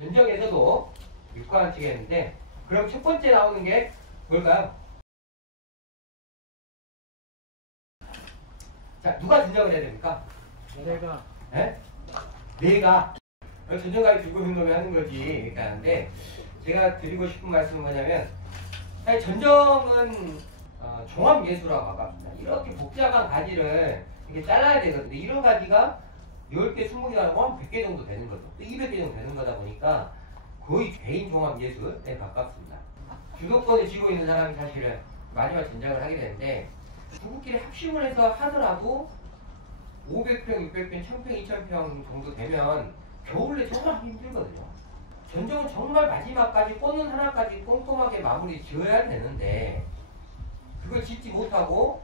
전정에서도 육화를 치겠는데, 그럼 첫 번째 나오는 게 뭘까요? 자, 누가 전정을 해야 됩니까? 내가. 네? 내가. 전정가에 들고 있는 놈이 하는 거지. 하는데, 제가 드리고 싶은 말씀은 뭐냐면, 사실 전정은 종합예술하고 가깝습니다. 이렇게 복잡한 가지를 이렇게 잘라야 되거든요. 이런 가지가 10개, 20개가 아니고 한 100개 정도 되는 거죠. 또 200개 정도 되는 거다 보니까 거의 개인 종합예술에 가깝습니다. 주도권을 쥐고 있는 사람이 사실은 마지막 전쟁을 하게 되는데, 부부끼리 합심을 해서 하더라도 500평, 600평, 1000평, 2000평 정도 되면 겨울에 정말 하기 힘들거든요. 전쟁은 정말 마지막까지 꽃눈 하나까지 꼼꼼하게 마무리 지어야 되는데, 그걸 짓지 못하고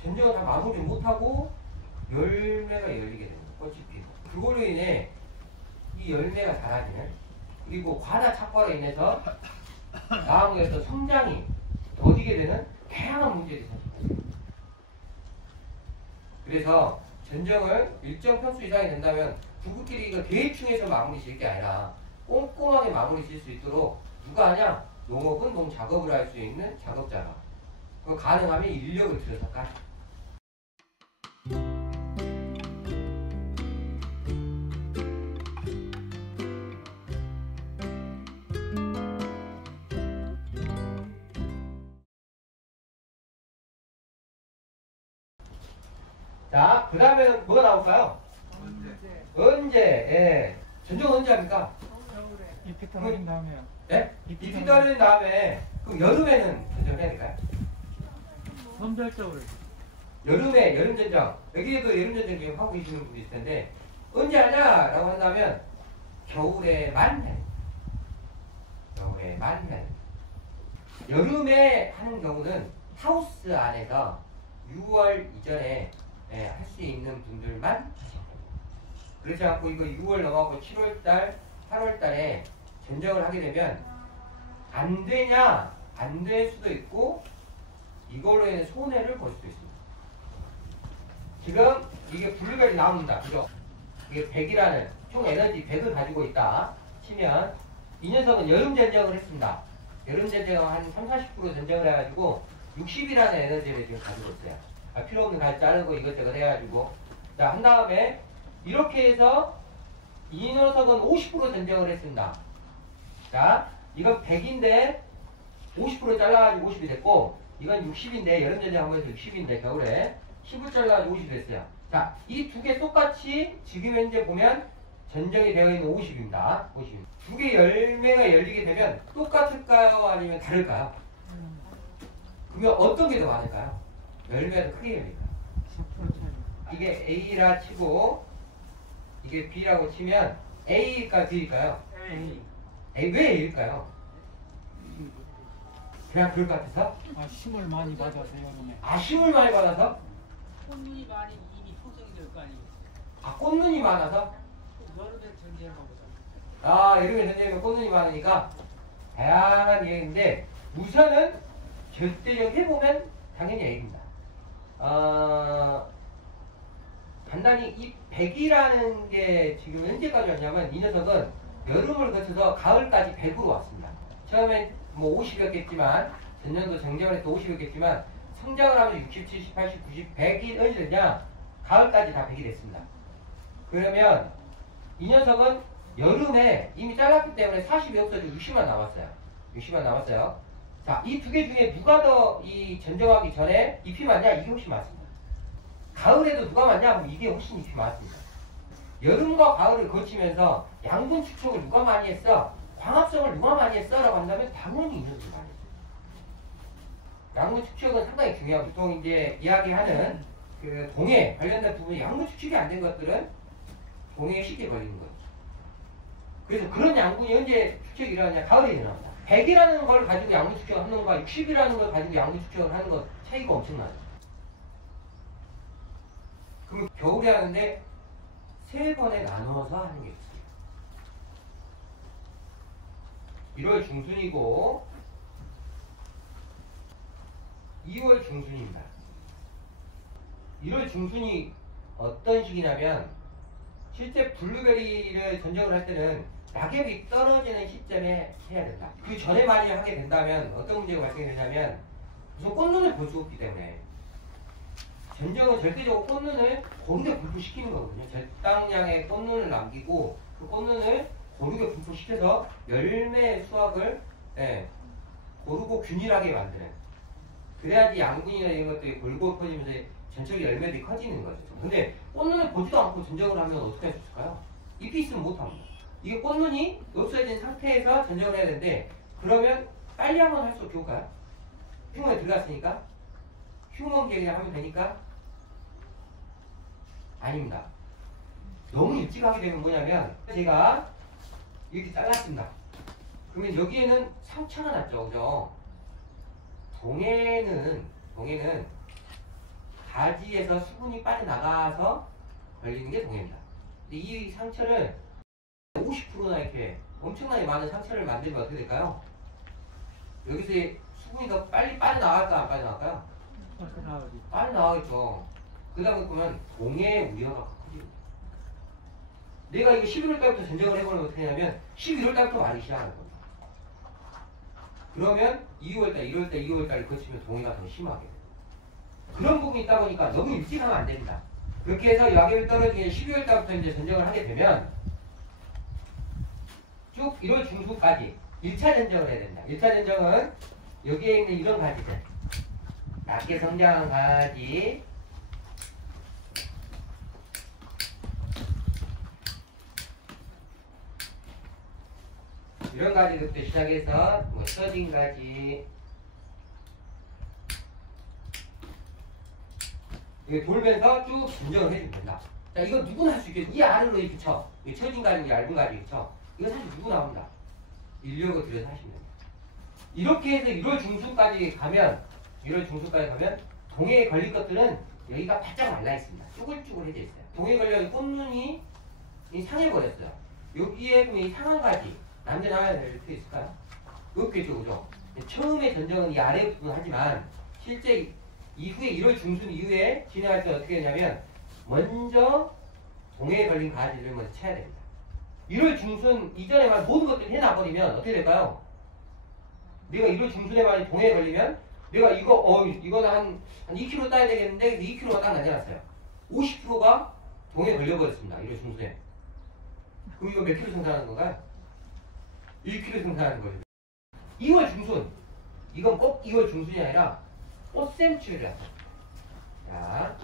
전쟁을 다 마무리 못하고 열매가 열리게 되는 거예요. 꽃이 피고, 그걸로 인해 이 열매가 사라지는, 그리고 과다 착과로 인해서 나무에서 성장이 더디게 되는 다양한 문제들이 생깁니다. 그래서 전쟁을 일정 편수 이상이 된다면 부부끼리 이거 대충해서 마무리 지을 게 아니라 꼼꼼하게 마무리 지을 수 있도록 누가 하냐? 농업은 농작업을 할 수 있는 작업자가. 그거 가능하면 인력을 들여서 까지. 자, 그 다음에는 뭐가 나올까요? 언제? 예. 전쟁 언제 합니까? 잎이 떨어진 다음에요. 네? 잎이 떨어진 다음에, 그럼 여름에는 전쟁을 해야 될까요? 선별적으로. 여름에, 여름전쟁. 여기에도 여름전쟁 지금 하고 계시는 분이 있을 텐데, 언제 하냐라고 한다면, 겨울에 만해. 겨울에 만해. 여름에 하는 경우는 하우스 안에서 6월 이전에 할 수 있는 분들만 하시면 됩니다. 그렇지 않고 이거 6월 넘어가고 7월달, 8월달에 전쟁을 하게 되면 안 되냐, 안 될 수도 있고 이걸로 인해 손해를 볼 수도 있습니다. 지금 이게 블루벨이 나옵니다. 그죠? 이게 100이라는 총 에너지 100을 가지고 있다 치면, 이 녀석은 여름 전쟁을 했습니다. 여름 전쟁은 한 30-40% 전쟁을 해가지고 60이라는 에너지를 지금 가지고 있어요. 필요 없는 가지 자르고 이것저것 해가지고. 자, 한 다음에 이렇게 해서 이 녀석은 50% 전쟁을 했습니다. 자, 이건 100인데 50% 잘라가지고 50이 됐고, 이건 60인데 여름 전쟁 하면서 60인데 겨울에 10을 잘라가지고 50이 됐어요. 자, 이 두 개 똑같이 지금 현재 보면 전쟁이 되어 있는 50입니다. 50. 두 개 열매가 열리게 되면 똑같을까요? 아니면 다를까요? 그러면 어떤 게 더 많을까요? 열매가 더 크게 열릴까요? 10% 차이. 이게 A라 치고 이게 B라고 치면 A일까 B일까요? A. 왜 A일까요? 그냥 그럴 것 같아서? 힘을 많이 받아서 여름에. 힘을 많이 받아서? 꽃눈이 많이 이미 포성이 될 거 아니에요. 꽃눈이 많아서? 여름에 전쟁하고. 여름에 전쟁이면 꽃눈이 많으니까 다양한 얘기인데, 우선은 절대적 해보면 당연히 A입니다. 간단히 이 100이라는 게 지금 현재까지 왔냐면, 이 녀석은 여름을 거쳐서 가을까지 100으로 왔습니다. 처음엔 뭐 50이었겠지만, 전년도 정정을 해서 50이었겠지만, 성장을 하면서 60, 70, 80, 90, 100이 언제 되냐? 가을까지 다 100이 됐습니다. 그러면 이 녀석은 여름에 이미 잘랐기 때문에 40이 없어지고 60만 남았어요. 60만 남았어요. 자, 이 두 개 중에 누가 더 이 전쟁하기 전에 잎이 많냐? 이게 훨씬 많습니다. 가을에도 누가 많냐? 하면 이게 훨씬 잎이 많습니다. 여름과 가을을 거치면서 양분 축적을 누가 많이 했어? 광합성을 누가 많이 했어? 라고 한다면 당연히 이 녀석이 많이 했어요. 양분 축적은 상당히 중요하고, 보통 이제 이야기하는 그 동해 관련된 부분이 양분 축적이 안 된 것들은 동해에 쉽게 걸리는 거죠. 그래서 그런 양분이 언제 축적이 일어나냐? 가을에 일어납니다. 100이라는 걸 가지고 양분 축적을 하는 것과 60이라는 걸 가지고 양분 축적을 하는 것 차이가 엄청나죠. 그럼 겨울에 하는데 3번에 나눠서 하는 게 있습니다. 1월 중순이고 2월 중순입니다. 1월 중순이 어떤 시기냐면, 실제 블루베리를 전쟁을 할 때는 낙엽이 떨어지는 시점에 해야 된다. 그 전에 많이 하게 된다면 어떤 문제가 발생이 되냐면 우선 꽃눈을 볼 수 없기 때문에 전정은 절대적으로 꽃눈을 고르게 분포시키는 거거든요. 적당량의 꽃눈을 남기고 그 꽃눈을 고르게 분포시켜서 열매 수확을 고르고 균일하게 만드는, 그래야지 양분이나 이런 것들이 골고루 퍼지면서 전체적인 열매들이 커지는 거죠. 근데 꽃눈을 보지도 않고 전정을 하면 어떻게 할 수 있을까요? 잎이 있으면 못합니다. 이게 꽃눈이 없어진 상태에서 전정을 해야 되는데 그러면 빨리 한번 할 수 좋을까요? 휴먼에 들어갔으니까 휴먼계 그냥 하면 되니까 아닙니다. 너무 일찍 하게 되면 뭐냐면 제가 이렇게 잘랐습니다. 그러면 여기에는 상처가 났죠, 그죠? 동해는 가지에서 수분이 빠져나가서 걸리는 게 동해입니다. 근데 이 상처를 50%나 이렇게 엄청나게 많은 상처를 만들면 어떻게 될까요? 여기서 수분이 더 빨리 빠져나갈까 안 빠져나갈까요? 빠져나가겠죠. 그러다 보면 동해의 우려가 커집니다. 내가 이거 11월 달부터 전쟁을 해보면 어떻게 하냐면 11월 달부터 많이 시작하는 겁니다. 그러면 2월 달, 1월 달, 2월 달을 거치면 동해가 더 심하게 돼요. 그런 부분이 있다 보니까 너무 일찍 하면 안 됩니다. 그렇게 해서 낙엽이 떨어지는 12월 달부터 이제 전쟁을 하게 되면 쭉 1월 중순까지 1차 전쟁을 해야 된다. 1차 전쟁은 여기에 있는 이런 가지들, 낮게 성장한 가지, 이런 가지부터 시작해서 뭐 써진 가지, 이게 돌면서 쭉 진정을 해주면 된다. 자, 이거 누구나 할 수 있겠죠. 이 아래로 이렇게 쳐. 이 처진 가지, 얇은 가지 쳐. 이거 사실 누구나 합니다. 인력을 들여서 하시면 됩니다. 이렇게 해서 1월 중순까지 가면 동해에 걸릴 것들은 여기가 바짝 말라 있습니다. 쭈글쭈글해져 있어요. 동해에 걸려 꽃눈이 상해버렸어요. 여기에 이 상한 가지 남자 나와야 될 수 있을까요? 없겠죠, 그죠? 처음에 전쟁은 이 아래 부분 하지만 실제 이후에 1월 중순 이후에 진행할 때 어떻게 되냐면 먼저 동해에 걸린 가지를 먼저 쳐야 됩니다. 1월 중순 이전에만 모든 것들을 해놔버리면 어떻게 될까요? 내가 1월 중순에만 동해에 걸리면 내가 이거는 한 2kg 따야 되겠는데 2kg가 딱 나타났어요. 50%가 동해에 걸려버렸습니다. 1월 중순에. 그럼 이거 몇 킬로 생산하는 건가요? 1kg 생산하는 거죠. 2월 중순. 이건 꼭 2월 중순이 아니라 꽃샘추위를 하죠. 자,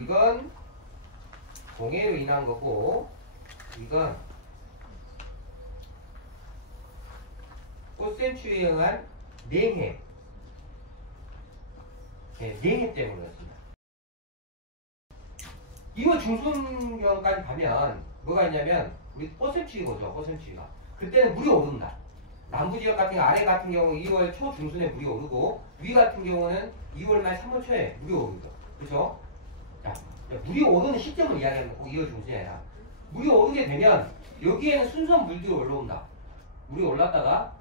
이건 동해로 인한 거고, 이건 꽃샘추위에 의한 냉해. 냉해 때문에 그렇습니다. 2월 중순경까지 가면 뭐가 있냐면 우리 꽃샘추위 거죠. 꽃샘추위가 그때는 물이 오른다. 남부 지역 같은 아래 같은 경우 2월 초 중순에 물이 오르고 위 같은 경우는 2월 말 3월 초에 물이 오르죠. 그렇죠? 자, 물이 오르는 시점을 이야기하는 거 2월 중순이 아니라 물이 오르게 되면 여기에는 순수한 물들이 올라온다. 물이 올랐다가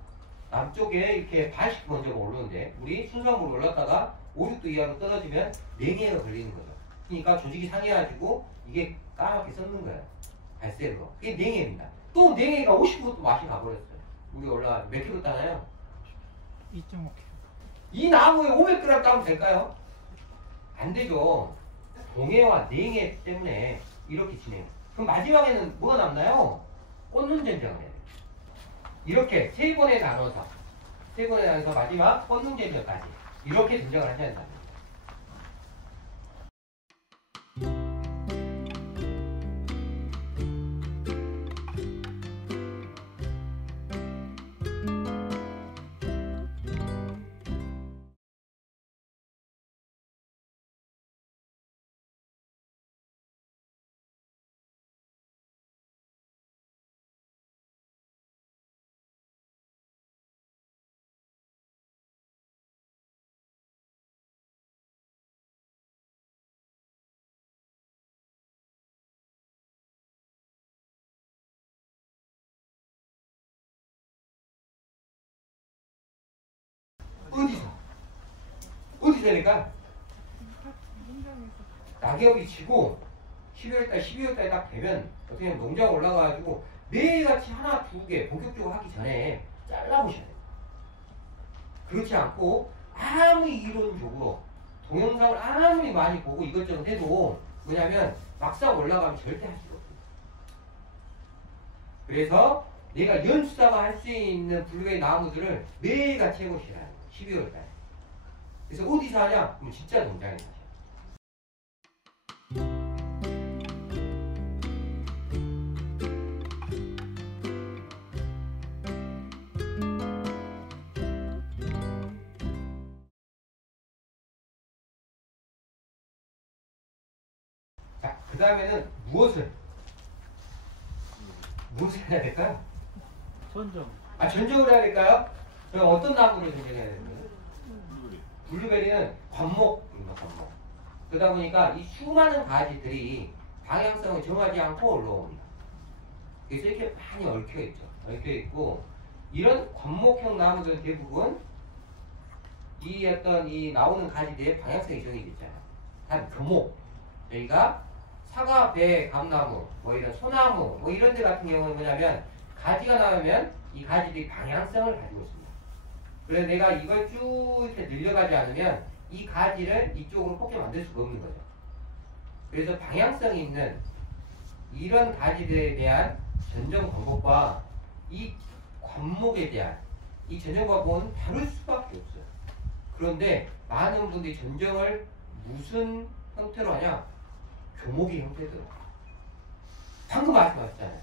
남쪽에 이렇게 반씩 먼저 올라오는데 물이 순수한 물이 올랐다가 5, 6도 이하로 떨어지면 냉해가 걸리는 거죠. 그러니까 조직이 상해가지고 이게 까맣게 썩는 거예요. 갈색으로. 이게 냉해입니다. 또 냉해가 50%도 맛이 가버렸어요. 물이 올라가면 몇 킬로 따나요? 2.5kg. 이 나무에 500g 따면 될까요? 안 되죠. 동해와 냉해 때문에 이렇게 진행해요. 그럼 마지막에는 뭐가 남나요? 꽃눈 전쟁을 해야 돼요. 이렇게 세 번에 나눠서 마지막 꽃눈 전쟁까지 이렇게 전쟁을 하셔야 된다. 어디서 되니까 낙엽이 지고 11월달, 12월달에 딱 되면 어떻게 하면 농장 올라가가지고 매일같이 하나, 두 개 본격적으로 하기 전에 잘라보셔야 돼요. 그렇지 않고 아무리 이론적으로 동영상을 아무리 많이 보고 이것저것 해도 뭐냐면 막상 올라가면 절대 할 수가 없어요. 그래서 내가 연수사가 할 수 있는 블루베리 나무들을 매일같이 해보시라. 12월달에. 그래서 어디서 하냐? 그럼 진짜 농장에서 하죠. 자, 그 다음에는 무엇을 해야 될까요? 선정. 아, 전적으로 해야 될까요? 그럼 어떤 나무를 전적해야 될까요? 블루베리는 관목입니다, 관목. 그러다 보니까 이 수많은 가지들이 방향성을 정하지 않고 올라옵니다. 그래서 이렇게 많이 얽혀있죠. 얽혀있고, 이런 관목형 나무들은 대부분 이 어떤 이 나오는 가지들의 방향성이 정해져 있잖아요. 한 교목. 저희가 사과, 배, 감나무, 뭐 이런 소나무, 뭐 이런 데 같은 경우는 뭐냐면 가지가 나오면 이 가지들이 방향성을 가지고 있습니다. 그래서 내가 이걸 쭉 이렇게 늘려가지 않으면 이 가지를 이쪽으로 뻗게 만들 수가 없는 거죠. 그래서 방향성이 있는 이런 가지들에 대한 전정 방법과 이 관목에 대한 이 전정 방법은 다를 수밖에 없어요. 그런데 많은 분들이 전정을 무슨 형태로 하냐? 교목의 형태로. 방금 말씀하셨잖아요.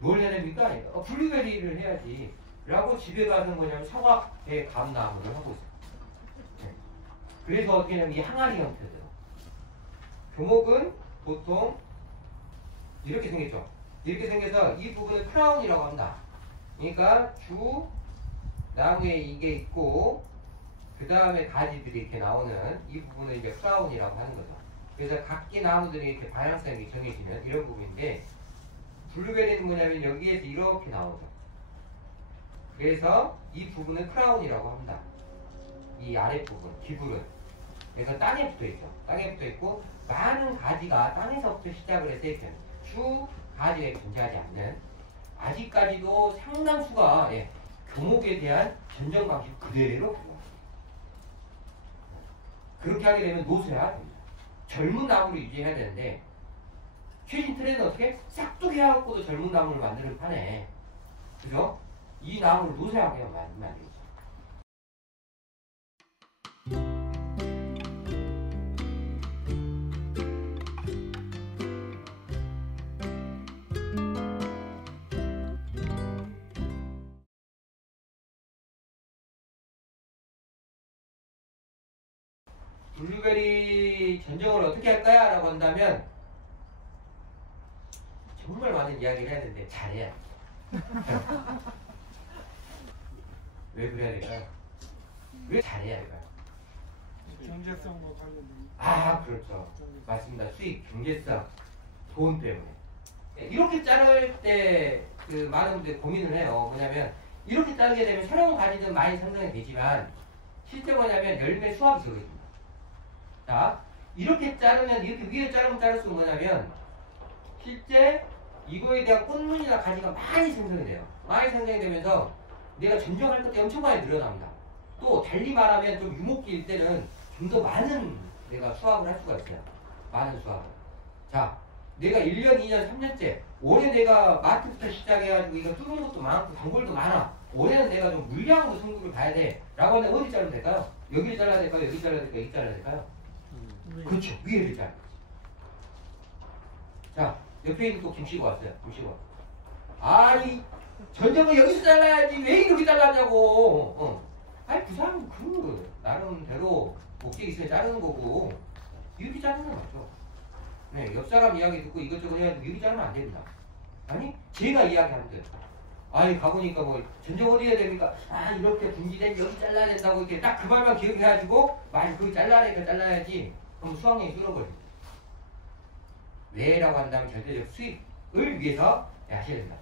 뭘 해야 됩니까? 블루베리를 해야지. 라고 집에 가서 뭐냐면 사과, 배, 감나무를 하고 있어요. 네. 그래서 어떻게 하냐면 이 항아리 형태대로. 교목은 보통 이렇게 생겼죠. 이렇게 생겨서 이 부분을 크라운이라고 합니다. 그러니까 주 나무에 이게 있고 그 다음에 가지들이 이렇게 나오는 이 부분을 이제 크라운이라고 하는 거죠. 그래서 각기 나무들이 이렇게 방향성이 정해지는 이런 부분인데 블루베리는 뭐냐면 여기에서 이렇게 나오죠. 그래서 이 부분은 크라운이라고 합니다. 이 아랫부분, 기부는. 그래서 땅에 붙어있죠. 땅에 붙어있고 많은 가지가 땅에서부터 시작을 해서 이렇게 주 가지에 존재하지 않는 아직까지도 상당수가 교목에 대한 전정 방식 그대로 가져갑니다. 그렇게 하게 되면 노쇠화 됩니다. 젊은 나무를 유지해야 되는데 최신 트렌드는 어떻게? 싹둑이 해갖고도 젊은 나무를 만드는 판에 그죠? 이 나무를 노쇠하게 만들죠. 블루베리 전정을 어떻게 할까요? 라고 한다면 정말 많은 이야기를 해야 되는데 잘해야 돼요. 왜 그래야 될까요? 왜 잘해야 될까요? 경제성과 관련된. 아, 그렇죠. 맞습니다. 수익, 경제성, 돈 때문에. 이렇게 자를 때 그 많은 분들이 고민을 해요. 뭐냐면 이렇게 자르게 되면 새로운 가지는 많이 생성이 되지만 실제 뭐냐면 열매 수확이 적어집니다. 자, 이렇게 자르면 이렇게 위에 자르면 자를수록 뭐냐면 실제 이거에 대한 꽃무늬나 가지가 많이 생성이 돼요. 많이 생성이 되면서 내가 전정할 것들이 엄청 많이 늘어납니다. 또 달리 말하면 좀 유목기일 때는 좀 더 많은 내가 수확을 할 수가 있어요. 많은 수확을. 자, 내가 1년, 2년, 3년째 올해 내가 마트부터 시작해가지고 이거 뚫는 것도 많고 단골도 많아. 올해는 내가 좀 물량으로 승부를 봐야 돼. 라고 하면 어디 자르면 될까요? 여기를 잘라야 될까요? 여기 잘라야 될까요? 여기 잘라야 될까요? 그렇죠. 위에를 잘라야 돼. 자, 옆에 있는 또 김씨가 왔어요. 김씨가. 아니, 전정은 여기서 잘라야지. 왜 이렇게 잘랐냐고. 아니, 그 사람은 그 나름대로 목적이 있으면 자르는 거고 이렇게 자르는 거 맞죠? 네, 옆 사람 이야기 듣고 이것저것 해가지고 이렇게 자르면 안 됩니다. 아니, 제가 이야기하면 돼요. 아니, 가보니까 뭐 전정 어디 해야 됩니까? 아, 이렇게 분기된 여기 잘라야 된다고 이렇게 딱 그 말만 기억해가지고 많이 거기 잘라내니까 잘라야지. 그럼 수확량이 줄어버립니다. 왜라고 한다면 절대적 수익을 위해서 하셔야 된다.